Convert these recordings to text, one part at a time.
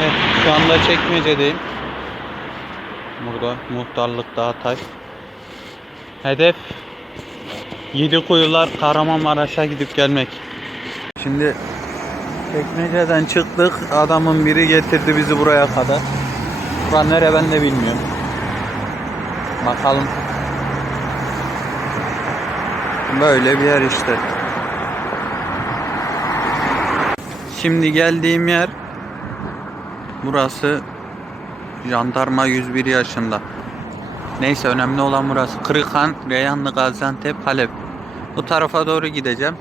Evet, şu anda çekmecedeyim. Burada muhtarlıkta Hatay. Hedef Yedi Kuyular Kahramanmaraş'a gidip gelmek. Şimdi çekmeceden çıktık. Adamın biri getirdi bizi buraya kadar. Bura nere ben de bilmiyorum. Bakalım. Böyle bir yer işte. Şimdi geldiğim yer Burası jandarma 101 yaşında. Neyse önemli olan burası. Kırıkhan, Reyhanlı, Gaziantep, Halep. Bu tarafa doğru gideceğim.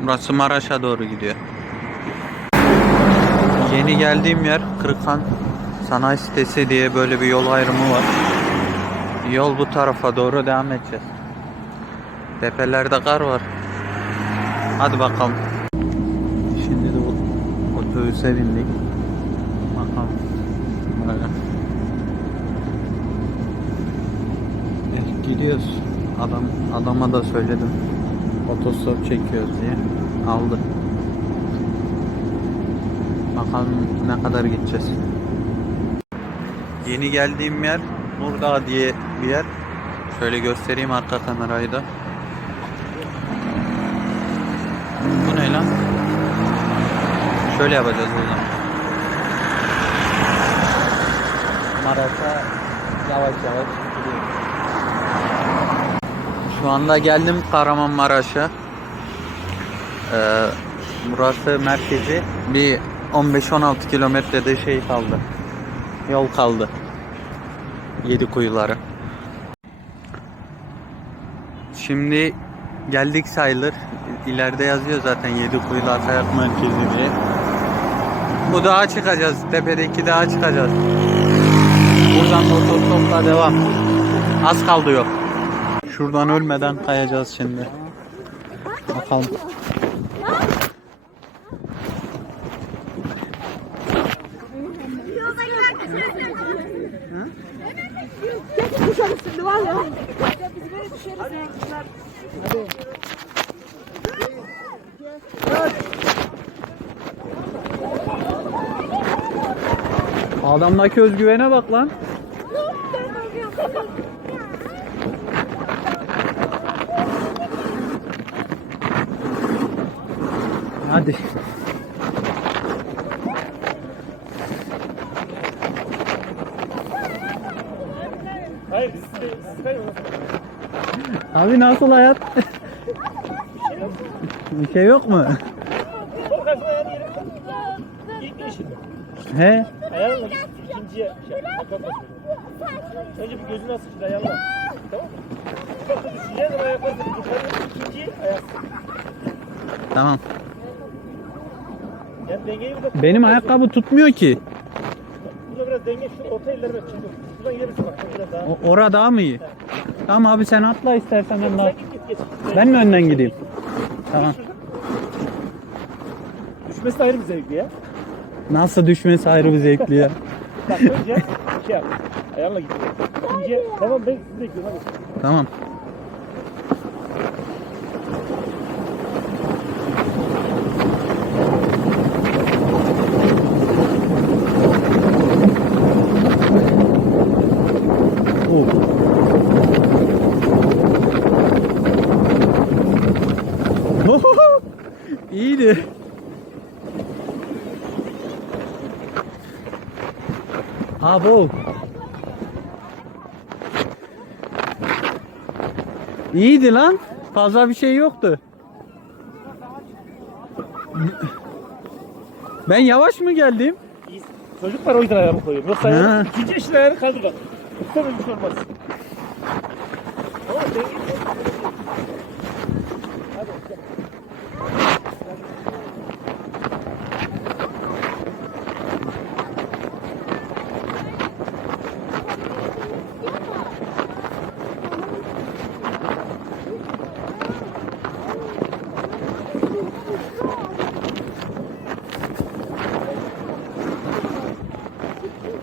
Burası Maraş'a doğru gidiyor. Yeni geldiğim yer Kırıkhan Sanayi Sitesi diye böyle bir yol ayrımı var. Yol bu tarafa doğru devam edeceğiz. Tepelerde kar var. Hadi bakalım. Şimdi de o otobüse bindik. Bakalım. Böyle. Eh, gidiyoruz. Adam adama da söyledim. Otostop çekiyoruz diye. Aldı. Bakalım ne kadar gideceğiz. Yeni geldiğim yer Nurdağ diye bir yer. Şöyle göstereyim arka kamerayı da. Bu ne lan? Şöyle yapacağız zaman. Maraş'a yavaş yavaş gidiyoruz. Şu anda geldim Kahramanmaraş'a. Ee, burası merkezi. Bir 15-16 kilometrede şey kaldı. Yol kaldı. Yedi kuyuları. Şimdi geldik sayılır. İleride yazıyor zaten Yedi Kuyular Kayak Merkezi diye. Bu dağa çıkacağız. Tepedeki dağa çıkacağız. Buradan da otostopla devam. Az kaldı yok. Şuradan ölmeden kayacağız şimdi. Bakalım. Kuşak üstünde var ya. Biz böyle düşeriz ya kuşlar. Adamdaki özgüvene bak lan. Hadi. Hayır. Abi nasıl hayat? Bir şey yok mu? He? Ayağınla ikinciye şey. Önce bir gözünü asıl şimdi ayağınla. Tamam mı? Çok da düşeceğiz ama yukarı ikinciyi ayak. Tamam. Yani dengeyi burada Benim ayakkabı tutmuyor ki. Burada biraz denge şu orta ellerime çünkü. Şuradan gelirsin bak. Biraz daha. O, ora daha mı iyi? Tamam abi sen atla istersen ben geç. Ben mi önden gideyim? Tamam. Düşmesi ayrı bir zevkli ya. Nasıl düşmesi ayrı bir zevkli ya. Bak önce şey yap. Git. İkinciye tamam ben sizi bekliyorum hadi. Tamam. Oh. İyiydi. Abo. İyiydi lan. Fazla bir şey yoktu. Ben yavaş mı geldim? İyi. Çocuklar o yüzden ayağımı koyuyorum. Yoksa Ha. ikinci eşin ayağını kaldır bak. İstemem bir şey olmaz.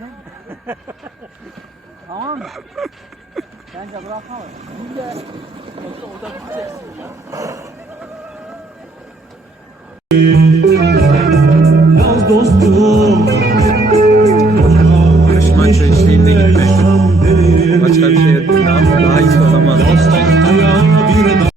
lan? Tamam? Bence bırakalım. Bir de orada biteceksin ya. Yarışma eşliğinde